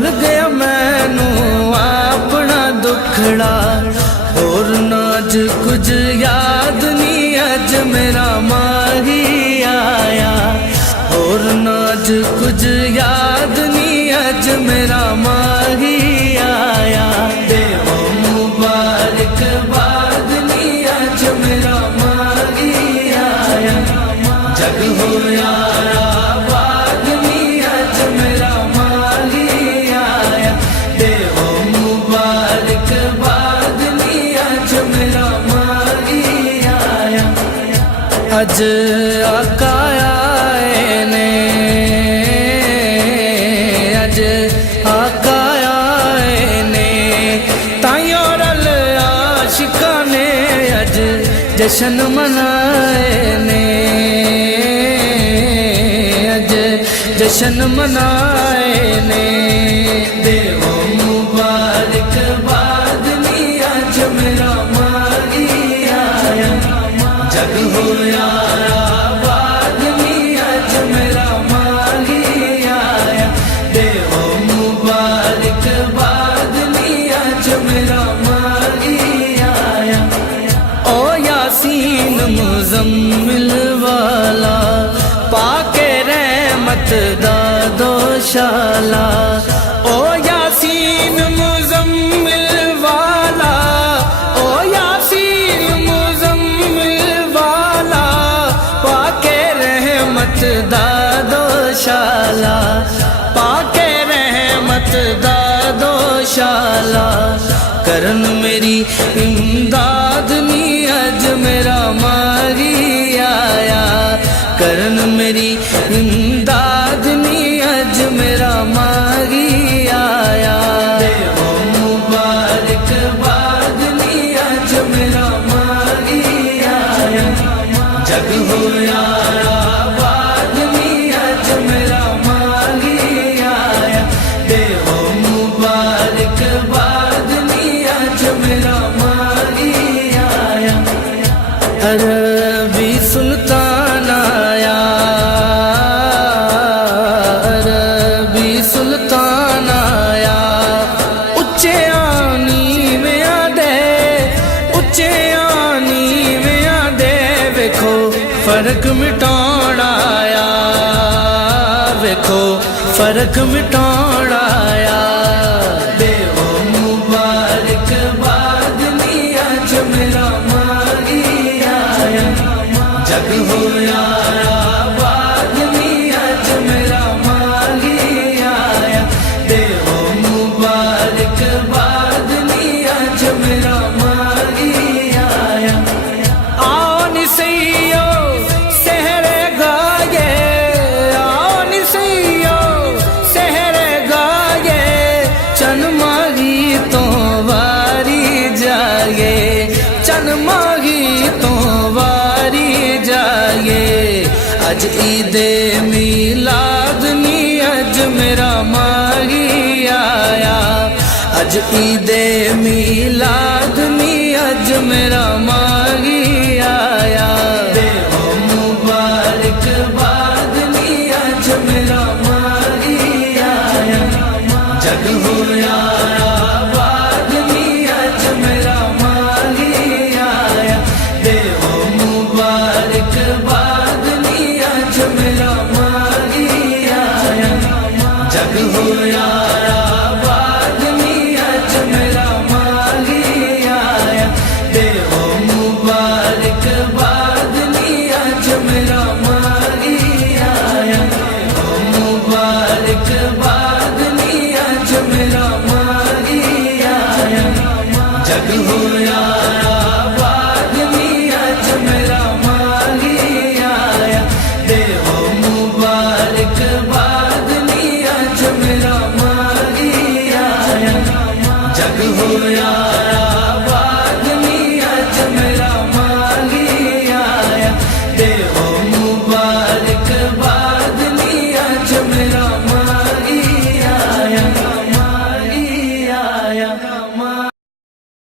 भुल गया मैनू अपना दुखड़ा, और नाज कुछ याद नहीं अज मेरा माही आया, और नाज कुछ याद नहीं अज मेरा माही आया। देवो मुबारकबाद नहीं अज मेरा माही आया, जग होया आबाद नहीं अज मेरा माही आया। देवो मुबारकबाद नहीं अज मेरा माही आया। अज आका आए ने, अज आका आए ने, ताइयों रल आशिका ने अज जश्न मनाए ने, अज जश्न मनाए ने। देवो मुबारकबाद नहीं अज मेरा माही आया, जग होया आबाद नहीं अज मेरा माही आया। देवो मुबारकबाद नहीं अज मेरा माही आया। ओ यासीन मुज़म्मिल वाला, पाके रहमत दा दोशाला। ओ यासीन मुज़म्मिल वाला, ओ यासीन मुज़म्मिल वाला, पाके रहमत दा दोशाला, पाके रहमत दा दोशाला। करन मेरी इमदाद नी अज मेरा माही आया, करन मेरी इमदाद नी अज मेरा माही आया। देवो मुबारकबाद नी अज मेरा माही आया, जग होया आबाद नी अज मेरा माही आया। देवो मुबारकबाद नी अज मेरा माही आया। अरबी सुल्तान आया, अरबी सुल्तान आया, उच्चे आनी में आदे, उच्चे आनी में आदे। वेखो फर्क मिटाउण आया, वेखो फर्क मिटाउण आया। देवो मुबारकबाद नहीं अज मेरा माही आया, जग होया आबाद नहीं अज मेरा माही आया। देवो मुबारकबाद नहीं अज मेरा माही आया। आओ नी सैयो सहरे गाये, आओ नी सैयो सहरे गाये, चन माही तो वारी जाए, चन माही तो वारी जाए। अज ईदे मिलाद नी अज मेरा माही आया, अज ईदे मिलाद नी अज मेरा माही आया। देवो मुबारकबाद नी अज मेरा माही आया, जग होया आबाद नी अज मेरा माही आया। देवो मुबारकबाद नी अज मेरा माही आया, जग होया आबाद नी अज मेरा माही आया। देवो मुबारकबाद नी अज मेरा माही आया, देवो मुबारकबाद नी अज मेरा माही आया, जग होया आबाद नी अज मेरा माही आया। देवो मुबारकबाद नी अज मेरा माही आया, जग होया